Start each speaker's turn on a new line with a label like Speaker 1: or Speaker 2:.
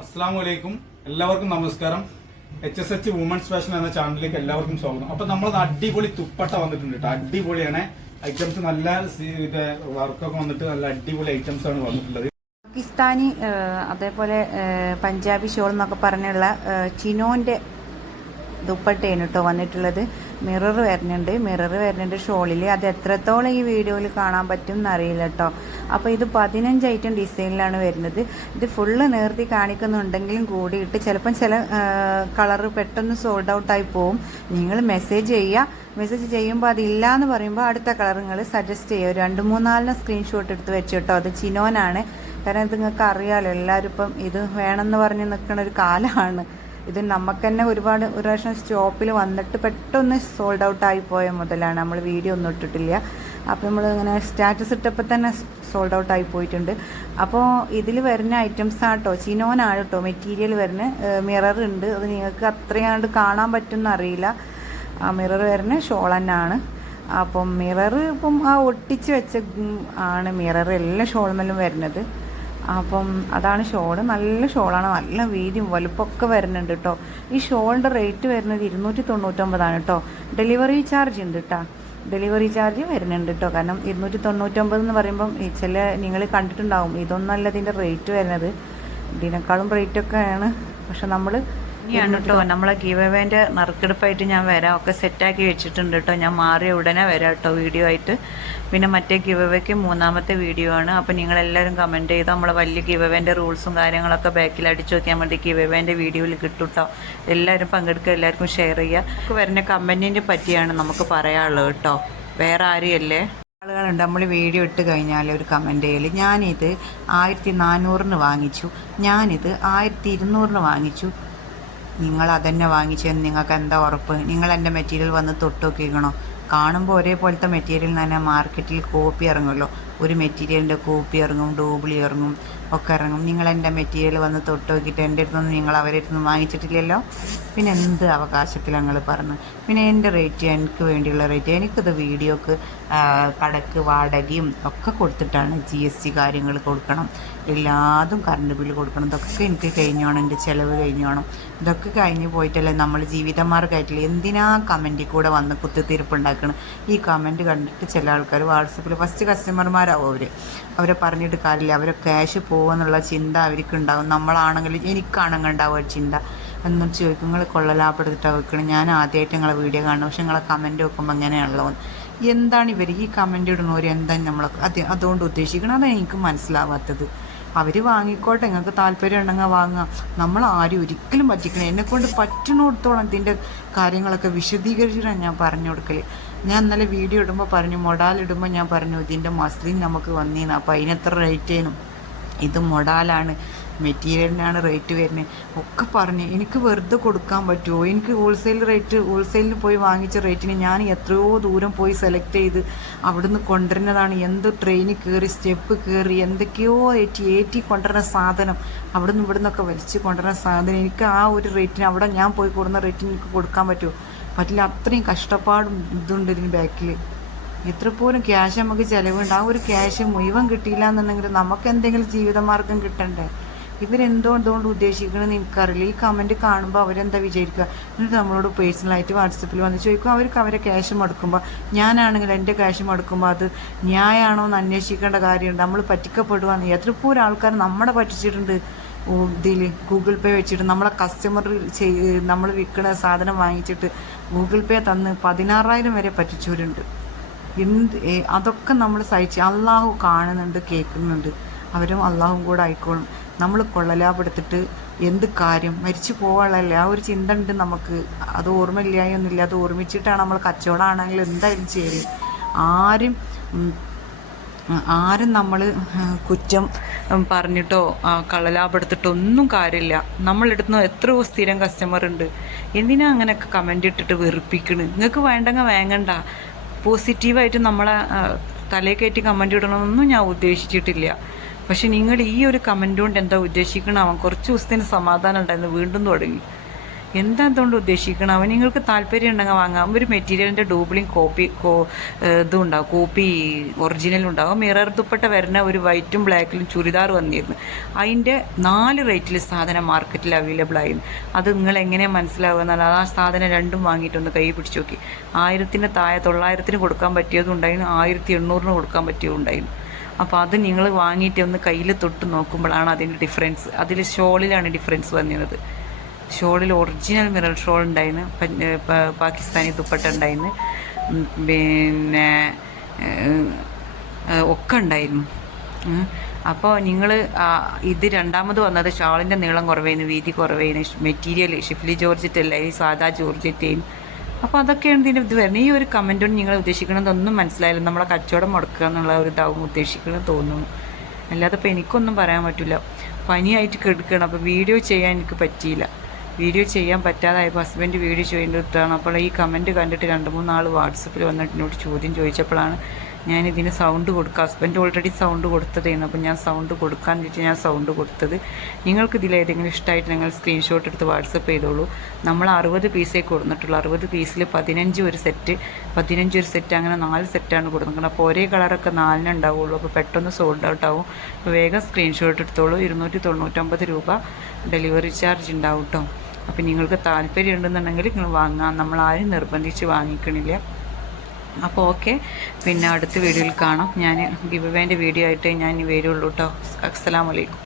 Speaker 1: അസ്സാം വലൈക്കും എല്ലാവർക്കും നമസ്കാരം. H S H women's fashion എന്ന ചാനലിലേക്ക് എല്ലാവർക്കും സ്വാഗതം. അപ്പൊ നമ്മൾ അടിപൊളി തുപ്പട്ട വന്നിട്ടുണ്ട് കേട്ടോ അടിപൊളിയാണ്. ഐറ്റംസ് നല്ല വർക്കൊക്കെ വന്നിട്ട് നല്ല അടിപൊളി ഐറ്റംസ് ആണ് വന്നിട്ടുള്ളത്.
Speaker 2: പാകിസ്ഥാനി അതേപോലെ പഞ്ചാബി ഷോൾ എന്നൊക്കെ പറഞ്ഞുള്ള ചിനോന്റെ ദുപ്പട്ടയാണ് കേട്ടോ വന്നിട്ടുള്ളത്. മിറർ വരുന്നുണ്ട്. മിറർ വരുന്നുണ്ട് ഷോളിൽ അത് എത്രത്തോളം ഈ വീഡിയോയിൽ കാണാൻ പറ്റും എന്നറിയില്ല കേട്ടോ അപ്പോൾ ഇത് പതിനഞ്ച് ഐറ്റം ഡിസൈനിലാണ് വരുന്നത്. ഇത് ഫുള്ള് നേർത്തി കാണിക്കുന്നുണ്ടെങ്കിലും കൂടിയിട്ട് ചിലപ്പം ചില കളറ് പെട്ടെന്ന് സോൾഡ് ഔട്ടായി പോവും. നിങ്ങൾ മെസ്സേജ് ചെയ്യുക മെസ്സേജ് ചെയ്യുമ്പോൾ അതില്ല എന്ന് പറയുമ്പോൾ അടുത്ത കളർ നിങ്ങൾ സജസ്റ്റ് ചെയ്യുക രണ്ട് മൂന്നാലിന് സ്ക്രീൻഷോട്ട് എടുത്ത് വെച്ചിട്ടോ അത് ചിനോനാണ്. കാരണം ഇത് നിങ്ങൾക്ക് അറിയാമല്ലോ എല്ലാവരും ഇപ്പം ഇത് വേണമെന്ന് പറഞ്ഞ് നിൽക്കുന്ന ഒരു കാലമാണ് ഇത് നമുക്ക് തന്നെ ഒരുപാട് ഒരു പ്രാവശ്യം സ്റ്റോപ്പിൽ വന്നിട്ട് പെട്ടെന്ന് സോൾഡ് ഔട്ട് ആയി പോയ മുതലാണ്. നമ്മൾ വീഡിയോ ഒന്നും ഇട്ടിട്ടില്ല. അപ്പോൾ നമ്മൾ ഇങ്ങനെ സ്റ്റാറ്റസ് ഇട്ടപ്പോൾ തന്നെ സോൾഡ് ഔട്ട് ആയി പോയിട്ടുണ്ട്. അപ്പോൾ ഇതിൽ വരുന്ന ഐറ്റംസ് ആട്ടോ ചിനോനാണ് കേട്ടോ മെറ്റീരിയൽ വരുന്ന മിറർ ഉണ്ട്. അത് നിങ്ങൾക്ക് അത്രയാണ്ട് കാണാൻ പറ്റുമെന്ന് അറിയില്ല. ആ മിറർ വരുന്ന ഷോൾ തന്നെയാണ് അപ്പം മിറർ ഇപ്പം ആ ഒട്ടിച്ച് വെച്ച ആണ് മിറർ എല്ലാ ഷോൾമേലും വരുന്നത്. അപ്പം അതാണ് ഷോൾ. നല്ല ഷോളാണ്. നല്ല വീതിയും വലുപ്പമൊക്കെ വരുന്നുണ്ട് കേട്ടോ ഈ ഷോളിന്റെ റേറ്റ് വരുന്നത് ഇരുന്നൂറ്റി തൊണ്ണൂറ്റൊമ്പതാണ് കേട്ടോ ഡെലിവറി ചാർജ് ഉണ്ട് കേട്ടോ ഡെലിവറി ചാർജ് വരുന്നുണ്ട് കേട്ടോ കാരണം ഇരുന്നൂറ്റി തൊണ്ണൂറ്റൊമ്പത് എന്ന് പറയുമ്പം ചില നിങ്ങൾ കണ്ടിട്ടുണ്ടാവും. ഇതൊന്നല്ല ഇതിന്റെ റേറ്റ് വരുന്നത്. ഇതിനേക്കാളും റേറ്റൊക്കെയാണ് പക്ഷെ നമ്മൾ ഇനിയാണ് കേട്ടോ നമ്മളെ ഗീവ് അവേന്റെ നറുക്കെടുപ്പായിട്ട് ഞാൻ വരാം. ഒക്കെ സെറ്റാക്കി വെച്ചിട്ടുണ്ട് കേട്ടോ ഞാൻ മാറിയ ഉടനെ വരാം കേട്ടോ വീഡിയോ ആയിട്ട്. പിന്നെ മറ്റേ ഗീവ് അവേക്ക് മൂന്നാമത്തെ വീഡിയോ ആണ്. അപ്പോൾ നിങ്ങളെല്ലാവരും കമന്റ് ചെയ്ത്. നമ്മളെ വലിയ ഗീവ് അവേന്റെ റൂൾസും കാര്യങ്ങളൊക്കെ ബാക്കിൽ അടിച്ചു നോക്കിയാൽ മതി. ഗീവ് അവേന്റെ വീഡിയോയിൽ കിട്ടും കേട്ടോ എല്ലാവരും പങ്കെടുക്കുക. എല്ലാവർക്കും ഷെയർ ചെയ്യുക. നമുക്ക് വരുന്ന കമ്പനീന്റെ പറ്റിയാണ് നമുക്ക് പറയാനുള്ളത് കേട്ടോ വേറെ ആരെയല്ലേ? ആളുകളുണ്ട്. നമ്മൾ വീഡിയോ ഇട്ട് കഴിഞ്ഞാൽ ഒരു കമന്റ് ചെയ്യൽ ഞാനിത് ആയിരത്തി നാനൂറിന് വാങ്ങിച്ചു. ഞാനിത് ആയിരത്തി ഇരുന്നൂറിന് വാങ്ങിച്ചു. നിങ്ങൾ അതന്നെ വാങ്ങിച്ചെന്ന് നിങ്ങൾക്ക് എന്താ ഉറപ്പ്? നിങ്ങൾ എന്റെ മെറ്റീരിയൽ വന്ന് തൊട്ട് നോക്കിക്കണോ കാണുമ്പോൾ ഒരേപോലത്തെ മെറ്റീരിയൽ തന്നെ മാർക്കറ്റിൽ കോപ്പി ഇറങ്ങുമല്ലോ. ഒരു മെറ്റീരിയലിന്റെ കോപ്പി ഇറങ്ങും ഡൂബ്ലി ഇറങ്ങും. ഒക്കെ ഇറങ്ങും നിങ്ങൾ എന്റെ മെറ്റീരിയൽ വന്ന് തൊട്ട് നോക്കിയിട്ട് എന്റെ അടുത്തൊന്നും നിങ്ങൾ അവരുടെ അടുത്തൊന്നും വാങ്ങിച്ചിട്ടില്ലല്ലോ. പിന്നെ എന്ത് അവകാശത്തിൽ ഞങ്ങൾ പറഞ്ഞു പിന്നെ എന്റെ റേറ്റ് എനിക്ക് വേണ്ടിയുള്ള റേറ്റ് എനിക്കത് വീഡിയോക്ക് കടക്ക് വാടകയും ഒക്കെ കൊടുത്തിട്ടാണ് ജി എസ് ടി കാര്യങ്ങൾ കൊടുക്കണം. എല്ലാതും കറണ്ട് ബില്ല് കൊടുക്കണം. ഇതൊക്കെ എനിക്ക് കഴിഞ്ഞോണം എന്റെ ചിലവ് കഴിഞ്ഞോണം. ഇതൊക്കെ കഴിഞ്ഞ് പോയിട്ടല്ലേ നമ്മൾ ജീവിതമാർഗമായിട്ടില്ല എന്തിനാ കമന്റിൽ കൂടെ വന്ന് കുത്തിത്തീർപ്പ് ഉണ്ടാക്കണം? ഈ കമന്റ് കണ്ടിട്ട് ചില ആൾക്കാർ വാട്സപ്പിൽ ഫസ്റ്റ് കസ്റ്റമർമാരാവും അവർ അവരെ. പറഞ്ഞിട്ട് കാര്യമില്ല. അവരെ ക്യാഷ് പോകുമെന്നുള്ള ചിന്ത അവർക്ക് ഉണ്ടാവും നമ്മളാണെങ്കിൽ എനിക്കാണെങ്കിൽ ഉണ്ടാവും ഒരു ചിന്ത. എന്നിട്ട് ചോദിക്കും നിങ്ങൾ കൊള്ളലാപ്പെടുത്തിട്ടാണ് വെക്കണം ഞാൻ ആദ്യമായിട്ട് നിങ്ങളെ വീഡിയോ കാണും പക്ഷെ നിങ്ങളെ കമന്റ് വെക്കുമ്പോൾ എങ്ങനെയാണല്ലോ എന്താണ് ഇവർ ഈ കമന്റ് ഇടുന്നവർ എന്താണ് നമ്മൾ അത് അതുകൊണ്ട് ഉദ്ദേശിക്കണം അതാണ് എനിക്ക് മനസ്സിലാവാത്തത്. അവർ വാങ്ങിക്കോട്ടെ. നിങ്ങൾക്ക് താല്പര്യം ഉണ്ടെങ്കിൽ വാങ്ങാം. നമ്മൾ ആരും ഒരിക്കലും പറ്റിക്കണം എന്നെക്കൊണ്ട് പറ്റുന്നിടത്തോളം ഇതിന്റെ കാര്യങ്ങളൊക്കെ വിശദീകരിച്ചിട്ടാണ് ഞാൻ പറഞ്ഞു കൊടുക്കൽ ഞാൻ ഇന്നലെ വീഡിയോ ഇടുമ്പോൾ പറഞ്ഞു മൊഡാലിടുമ്പോൾ ഞാൻ പറഞ്ഞു ഇതിന്റെ മസ്ലിൻ നമുക്ക് വന്നീന്ന്. അപ്പോൾ അതിനെത്ര റേറ്റ് ചെയ്യുന്നു ഇത് മൊഡാലാണ് മെറ്റീരിയലിനാണ് റേറ്റ് വരുന്നത്. ഒക്കെ പറഞ്ഞ് എനിക്ക് വെറുതെ കൊടുക്കാൻ പറ്റുമോ? എനിക്ക് ഹോൾസെയിൽ റേറ്റ് ഹോൾസെയിലിൽ പോയി വാങ്ങിച്ച റേറ്റിന് ഞാൻ എത്രയോ ദൂരം പോയി സെലക്ട് ചെയ്ത് അവിടുന്ന് കൊണ്ടുവരുന്നതാണ്. എന്ത് ട്രെയിനിൽ കയറി സ്റ്റെപ്പ് കയറി എന്തൊക്കെയോ ഏറ്റി ഏറ്റി കൊണ്ടുവരുന്ന സാധനം. അവിടുന്ന് ഇവിടുന്നൊക്കെ വലിച്ച് കൊണ്ടുവരുന്ന സാധനം. എനിക്ക് ആ ഒരു റേറ്റിന് അവിടെ ഞാൻ പോയി കൊടുക്കുന്ന റേറ്റിന് എനിക്ക് കൊടുക്കാൻ പറ്റുമോ? പറ്റില്ല. അത്രയും കഷ്ടപ്പാടും ഇതുണ്ട് ഇതിന് ബാക്കിൽ ഇത്ര പോലും ക്യാഷ് നമുക്ക് ചിലവുണ്ട്. ആ ഒരു ക്യാഷ് മുഴുവൻ കിട്ടിയില്ല എന്നുണ്ടെങ്കിൽ നമുക്ക് എന്തെങ്കിലും ജീവിതമാർഗം കിട്ടണ്ടേ? ഇവരെന്തുകൊണ്ടുകൊണ്ട് ഉദ്ദേശിക്കണമെന്ന് എനിക്കറിയില്ല. ഈ കമന്റ് കാണുമ്പോൾ അവരെന്താ വിചാരിക്കുക? എന്നിട്ട് നമ്മളോട് പേഴ്സണലായിട്ട് വാട്സപ്പിൽ വന്ന് ചോദിക്കും. അവർക്ക് അവരെ ക്യാഷ് മടുക്കുമ്പോൾ ഞാനാണെങ്കിൽ എന്റെ ക്യാഷ് മടുക്കുമ്പോൾ അത് ന്യായമാണോ എന്ന് അന്വേഷിക്കേണ്ട കാര്യമുണ്ട്. നമ്മൾ പറ്റിക്കപ്പെടുവാന്ന്. എത്ര പോലും ആൾക്കാർ നമ്മളെ പറ്റിച്ചിട്ടുണ്ട്. ഇതിൽ ഗൂഗിൾ പേ വെച്ചിട്ട് നമ്മളെ കസ്റ്റമർ നമ്മൾ വിൽക്കുന്ന സാധനം വാങ്ങിച്ചിട്ട് ഗൂഗിൾ പേ തന്ന് പതിനാറായിരം വരെ പറ്റിച്ചവരുണ്ട്. എന്ത് അതൊക്കെ നമ്മൾ സഹിച്ച് അള്ളാഹു കാണുന്നുണ്ട് കേൾക്കുന്നുണ്ട്. അവരും അള്ളാഹും കൂടെ ആയിക്കോളും. നമ്മൾ കൊള്ളലാപെടുത്തിട്ട് എന്ത് കാര്യം? മരിച്ചു പോകാനുള്ളതല്ലേ ആ ഒരു ചിന്ത ഉണ്ട് നമുക്ക്. അത് ഓർമ്മയില്ലായൊന്നുമില്ല. അത് ഓർമ്മിച്ചിട്ടാണ് നമ്മൾ കച്ചവടമാണെങ്കിൽ എന്തായാലും ചേരും ആരും ആരും നമ്മൾ കുറ്റം പറഞ്ഞിട്ടോ കള്ളലാപെടുത്തിട്ടോ ഒന്നും കാര്യമില്ല. നമ്മളെടുത്തുനിന്ന് എത്രയോ സ്ഥിരം കസ്റ്റമർ ഉണ്ട്. എന്തിനാ അങ്ങനെയൊക്കെ കമന്റ് ഇട്ടിട്ട് വെറുപ്പിക്കണ്? നിങ്ങൾക്ക് വേണ്ടങ്ങ വേങ്ങണ്ട. പോസിറ്റീവായിട്ട് നമ്മളെ തലേ കയറ്റി കമന്റ് ഇടണമെന്നൊന്നും ഞാൻ ഉദ്ദേശിച്ചിട്ടില്ല. പക്ഷെ നിങ്ങൾ ഈ ഒരു കമന്റ് കൊണ്ട് എന്താ ഉദ്ദേശിക്കണം അവൻ കുറച്ച് ദിവസത്തിന് സമാധാനം ഉണ്ടായിരുന്നു. വീണ്ടും തുടങ്ങി. എന്താ അതുകൊണ്ട് ഉദ്ദേശിക്കണം? അവൻ നിങ്ങൾക്ക് താല്പര്യം ഉണ്ടെങ്കിൽ വാങ്ങാം. ഒരു മെറ്റീരിയലിന്റെ ഡൂപ്ലിങ് കോപ്പി കോ ഇതും ഉണ്ടാവും കോപ്പി ഒറിജിനൽ ഉണ്ടാവും. മിറർ ദുപ്പട്ട വരുന്ന ഒരു വൈറ്റും ബ്ലാക്കിലും ചുരിദാർ വന്നിരുന്നു. അതിന്റെ നാല് റേറ്റിൽ സാധനം മാർക്കറ്റിൽ അവൈലബിൾ ആയിരുന്നു അത് നിങ്ങൾ എങ്ങനെ മനസ്സിലാവുക ആ സാധനം രണ്ടും വാങ്ങിയിട്ടൊന്ന് കൈ പിടിച്ചു നോക്കി. ആയിരത്തിന് താഴെ തൊള്ളായിരത്തിന് കൊടുക്കാൻ പറ്റിയതും ഉണ്ടായിരുന്നു. ആയിരത്തി എണ്ണൂറിന് കൊടുക്കാൻ പറ്റിയതും ഉണ്ടായിരുന്നു. അപ്പോൾ അത് നിങ്ങൾ വാങ്ങിയിട്ട് ഒന്ന് കയ്യിൽ തൊട്ട് നോക്കുമ്പോഴാണ് അതിന്റെ ഡിഫറൻസ് അതിൽ ഷോളിലാണ് ഡിഫറൻസ് വന്നിരുന്നത്. ഷോളിൽ ഒറിജിനൽ മിറർ ഷോൾ ഉണ്ടായിരുന്നു പാകിസ്ഥാനി ദുപ്പട്ട ഉണ്ടായിരുന്നു പിന്നെ ഒക്കെ ഉണ്ടായിരുന്നു. അപ്പോൾ നിങ്ങൾ ഇത് രണ്ടാമത് വന്നത് ഷാളിന്റെ നീളം കുറവേന്ന് വീതി കുറവേന്ന് മെറ്റീരിയൽ ഷിഫ്ലി ജോർജറ്റ് അല്ല ഈ സാദാ ജോർജറ്റേയും അപ്പോൾ അതൊക്കെയാണ് ഇതിന്റെ ഇത് വരുന്നത്. ഈ ഒരു കമന്റ് കൊണ്ട് നിങ്ങൾ ഉദ്ദേശിക്കണതൊന്നും മനസ്സിലായില്ല. നമ്മളെ കച്ചവടം മുടക്കുക എന്നുള്ള ഒരു ഇതാവും ഉദ്ദേശിക്കണമെന്ന് തോന്നുന്നു. അല്ലാതെ ഇപ്പോൾ എനിക്കൊന്നും പറയാൻ പറ്റില്ല പനിയായിട്ട് കിടക്കണം. അപ്പോൾ വീഡിയോ ചെയ്യാൻ എനിക്ക് പറ്റിയില്ല. വീഡിയോ ചെയ്യാൻ പറ്റാതായപ്പോൾ ഹസ്ബൻഡ് വീഡിയോ ചെയ്തിട്ടാണ് അപ്പോൾ ഈ കമന്റ് കണ്ടിട്ട് രണ്ട് മൂന്ന് ആൾ വാട്സപ്പിൽ വന്നിട്ട് എന്നോട് ചോദ്യം ചോദിച്ചപ്പോഴാണ് ഞാൻ ഇതിന് സൗണ്ട് കൊടുക്കുക ഹസ്ബൻഡ് ഓൾറെഡി സൗണ്ട് കൊടുത്തതായിരുന്നു അപ്പോൾ ഞാൻ സൗണ്ട് കൊടുക്കാൻ വെച്ചിട്ട് ഞാൻ സൗണ്ട് കൊടുത്തത്. നിങ്ങൾക്ക് ഇതിൽ ഏതെങ്കിലും ഇഷ്ടമായിട്ട് നിങ്ങൾ സ്ക്രീൻഷോട്ട് എടുത്ത് വാട്സപ്പ് ചെയ്തോളൂ. നമ്മൾ അറുപത് പീസേ കൊടുത്തിട്ടുള്ളൂ. അറുപത് പീസിൽ പതിനഞ്ച് ഒരു സെറ്റ് പതിനഞ്ച് ഒരു സെറ്റ് അങ്ങനെ നാല് സെറ്റാണ് കൊടുക്കുന്നത് അപ്പോൾ ഒരേ കളറൊക്കെ നാലിന് ഉണ്ടാവുള്ളൂ. അപ്പോൾ പെട്ടെന്ന് സോൾഡ് ഔട്ട് ആവും. വേഗം സ്ക്രീൻഷോട്ട് എടുത്തോളൂ. ഇരുന്നൂറ്റി തൊണ്ണൂറ്റൊമ്പത് രൂപ ഡെലിവറി ചാർജ് ഉണ്ടാവും കേട്ടോ അപ്പോൾ നിങ്ങൾക്ക് താല്പര്യം ഉണ്ടെന്നുണ്ടെങ്കിൽ നിങ്ങൾ വാങ്ങാം. നമ്മൾ ആരും നിർബന്ധിച്ച് വാങ്ങിക്കണില്ല. അപ്പോൾ ഓക്കെ. പിന്നെ അടുത്ത വീഡിയോയിൽ കാണാം. ഞാൻ ഗിവ് വീഡിയോ ആയിട്ട് ഞാൻ വരുള്ളൂ കേട്ടോ അസ്സലാമലൈക്കും